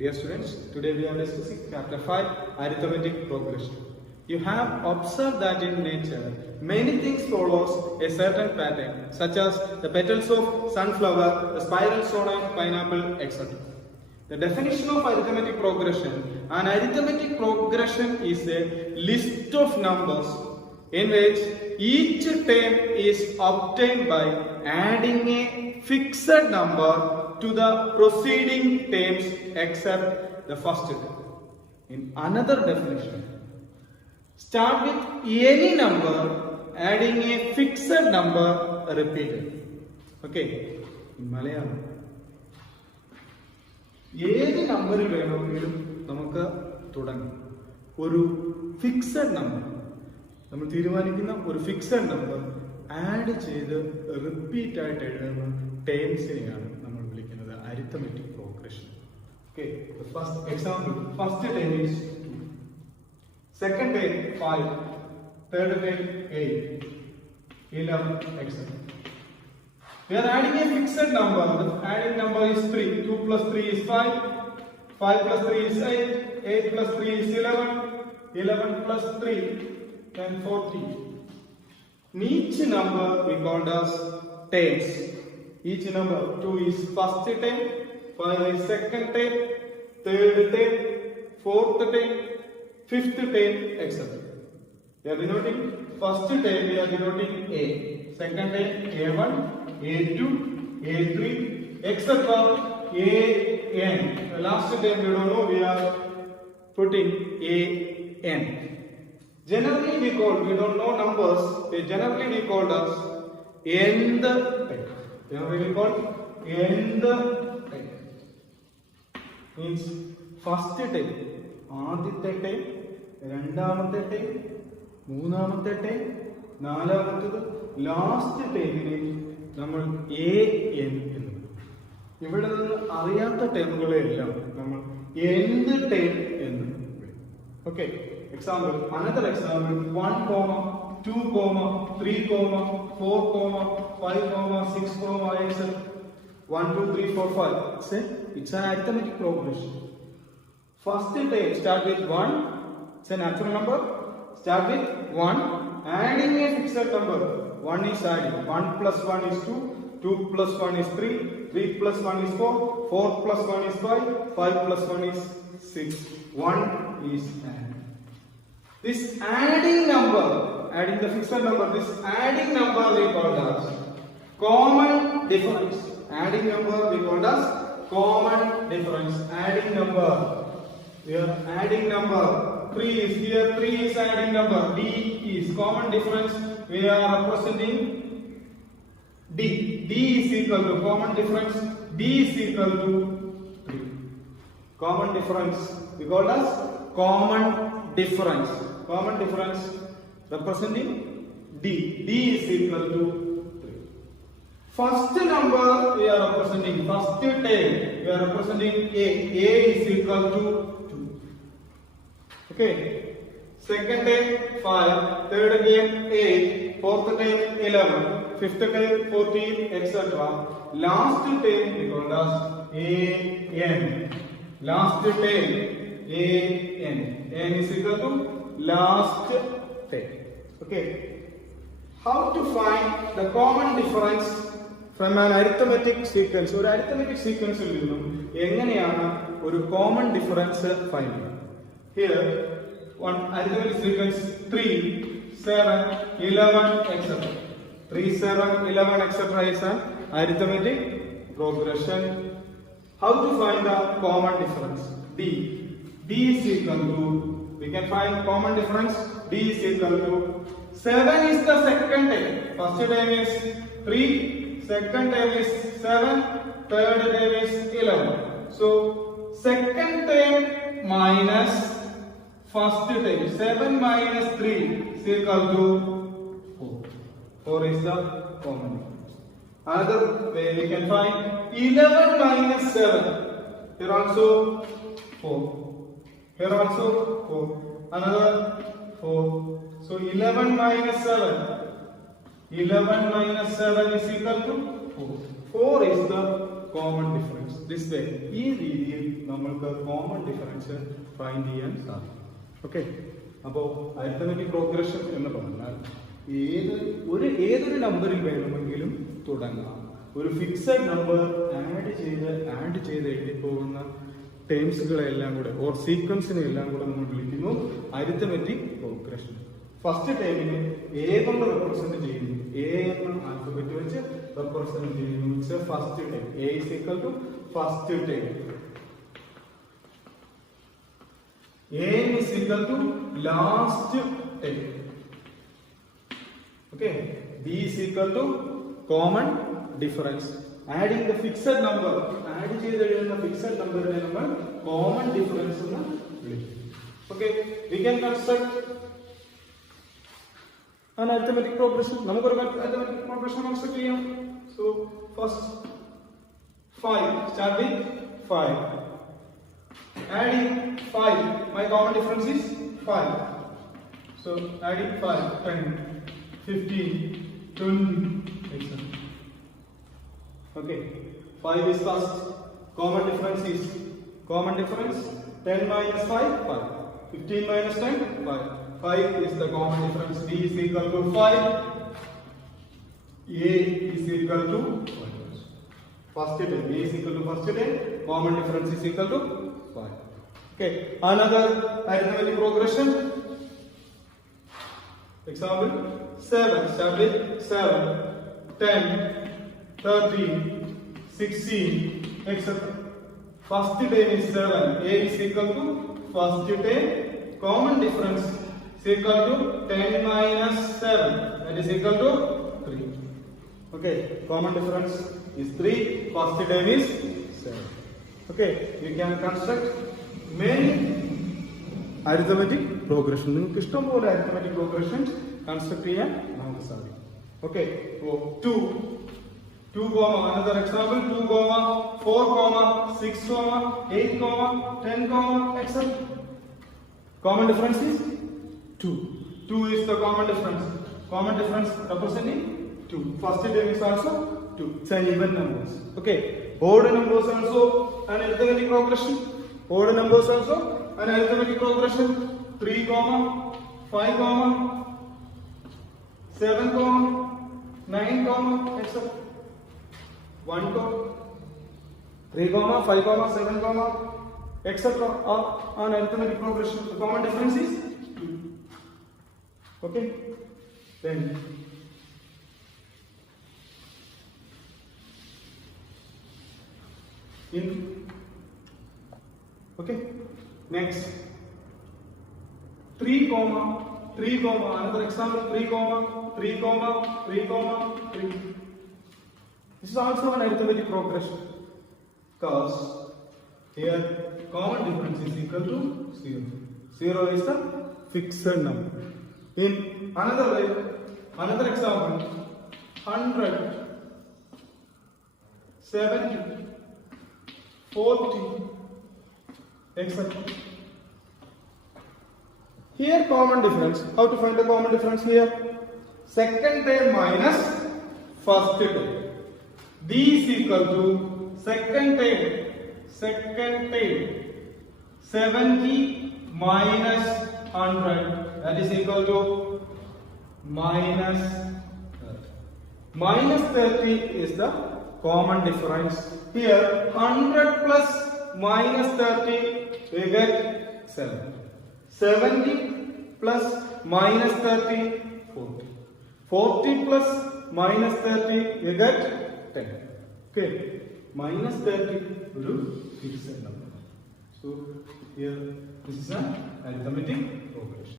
Dear students, today we are discussing chapter 5, arithmetic progression. You have observed that in nature, many things follows a certain pattern, such as the petals of sunflower, the spirals on a pineapple, etc. The definition of arithmetic progression: an arithmetic progression is a list of numbers in which each term is obtained by adding a fixed number to the preceding terms except the first term. In another definition, start with any number adding a fixed number repeated. Okay, in Malayalam. ഏത് നമ്പറിൽ വേണമെങ്കിലും നമുക്ക് തുടങ്ങാം. ഒരു fixed number നമ്മൾ തീരുമാനിക്കുന്ന ഒരു fixed number add ചെയ്ത് റിപ്പീറ്റ് ആയിട്ട് എഴുതുന്ന ടേംസിനെയാണ് നമ്മൾ വിളിക്കുന്നത് arithmetic progression. Okay, first example, first term is 2, second term 5, third term 8, 11, etc. We are adding a fixed number. The adding number is 3. 2 plus 3 is 5. 5 plus 3 is 8. 8 plus 3 is 11. 11 plus 3, then 14. Each number we called as terms. Each number, 2 is first term, 5 is second term, third term, fourth term, fifth term, etc. We are denoting first term, we are denoting A. Second term, A1. A2, A3, etc. AN. The last term we don't know, we are putting AN. Generally we don't know numbers, generally we called as nth term. Generally we called nth term. Means first term, ആദ്യത്തെ time, രണ്ടാമത്തെ time, മൂന്നാമത്തെ time, നാലാമത്തേത്, last ടൈമിനെ നമ്മൾ A N എന്ന്. ഇവിടെ നിന്ന് അറിയാത്ത ടേമുകളെല്ലാം നമ്മൾ എന്ത് ടേം എന്ന് വിളിക്കും. Okay, example, another example, 1, 2, 3, 4, 5, 6, 8, 1, 2, 3, 4, 5. It's an arithmetic progression. First term start with 1. It's a natural number. Start with 1, adding a fixed number. 1 is added. 1 plus 1 is 2. 2 plus 1 is 3. 3 plus 1 is 4. 4 plus 1 is 5. 5 plus 1 is 6. 1 is added. This adding number, adding the fixed number, this adding number we call as common difference. Adding number we call as common difference. Adding number. We are adding number. 3 is here. 3 is adding number. D is common difference. We are representing D. D is equal to common difference. D is equal to 3. Common difference we call as common difference. Common difference representing D. D is equal to 3. First number we are representing, first term we are representing A. A is equal to 2. Okay. Second term 5, third term 8, fourth term 11, fifth term 14, etc. Last term we call as AN. Last term AN. N is equal to last term. Okay. How to find the common difference from an arithmetic sequence? ഒരു arithmetic sequenceൽ നിന്നും എങ്ങനെയാണ് ഒരു common difference find ചെയ്യുക? Here one arithmetic sequence 3, 7, 11, etc. 3, 7, 11, etc. is an arithmetic progression. How to find the common difference? D. D is equal to, we can find common difference. D is equal to 7 is the second term. First term is 3, second term is 7, third term is 11. So second term minus first term, 7 minus 3 is equal to 4. 4 is the common difference. Another way we can find 11 minus 7. Here also 4. Here also 4. Another 4. So 11 minus 7. 11 minus 7 is equal to 4. 4 is the common difference. This way, ഈ രീതിയിൽ നമ്മൾക്ക് common difference find ചെയ്യാൻ സാധിക്കും. Okay, അപ്പോൾ arithmetic progression എന്ന് പറഞ്ഞാൽ ഏതൊരു നമ്പറിൽ വേണമെങ്കിലും തുടങ്ങാം. ഒരു ഫിക്സഡ് നമ്പർ ആഡ് ചെയ്ത് എഴുതി പോകുന്ന ടേംസുകളെല്ലാം കൂടെ ഓർ സീക്വൻസിനെ എല്ലാം കൂടെ നമ്മൾ വിളിക്കുന്നു അരിത്തമെറ്റിക് പ്രോഗ്രഷൻ. ഫസ്റ്റ് ടേമിനെ എ കൊണ്ട് റെപ്രസെന്റ് ചെയ്യുന്നു. എ എന്ന ആൽഫബറ്റ് വെച്ച് റെപ്രസെന്റ് ചെയ്യുന്നു. First term A is equal to first term. A is equal to last term. Okay. B is equal to common difference. Adding the fixed number. Add ചെയ്തെഴുതുന്ന fixed number നെ നമ്മൾ common difference എന്ന് വിളിക്കും. Okay. We can construct an arithmetic progression. നമുക്കൊരു arithmetic progression construct ചെയ്യാം. So first 5. Start with 5. Adding 5, my common difference is 5. So adding 5, 10, 15, 20, etc. Okay, 5 is first. Common difference 10 minus 5, 5. 15 minus 10, 5. 5 is the common difference. B is equal to 5. A is equal to first term. A is equal to first term. Common difference is equal to 5. Okay, another arithmetic progression. Example 7. Start with 7, 10, 13, 16, etc. First term is 7. A is equal to first term. Common difference is equal to 10 minus 7. That is equal to 3. Okay, common difference is 3. First term is 7. Okay, you can construct many arithmetic progression. നിങ്ങൾക്ക് ഇഷ്ടംപോലെ arithmetic progressions construct ചെയ്യാൻ നമുക്ക് സാധിക്കും. Okay, so 2, another example 2, 4, 6, 8, 10, etc. Common difference is 2. 2 is the common difference. Common difference representing 2. First term is also 2. It's an even numbers. Okay, odd numbers also an arithmetic progression. Odd numbers also an arithmetic progression. 3, 5, 7, 9, etc. 1, 3, 5, 7, etc. are an arithmetic progression. The common difference is 2. Okay. Then okay, next 3, another example 3, 3. This is also an arithmetic progression because here common difference is equal to 0. 0 is the fixed number. In another way, another example 100, 70, 40, etc. Here common difference. How to find the common difference here? Second term minus first term. D is equal to second term 70 minus 100. That is equal to minus 30. Minus 30 is the common difference. Here 100 plus minus 30 we get 7. 70 plus minus 30 40. 40 plus minus 30 we get 10. Okay, minus 30 ഒരു fixed number. So here this is an arithmetic progression.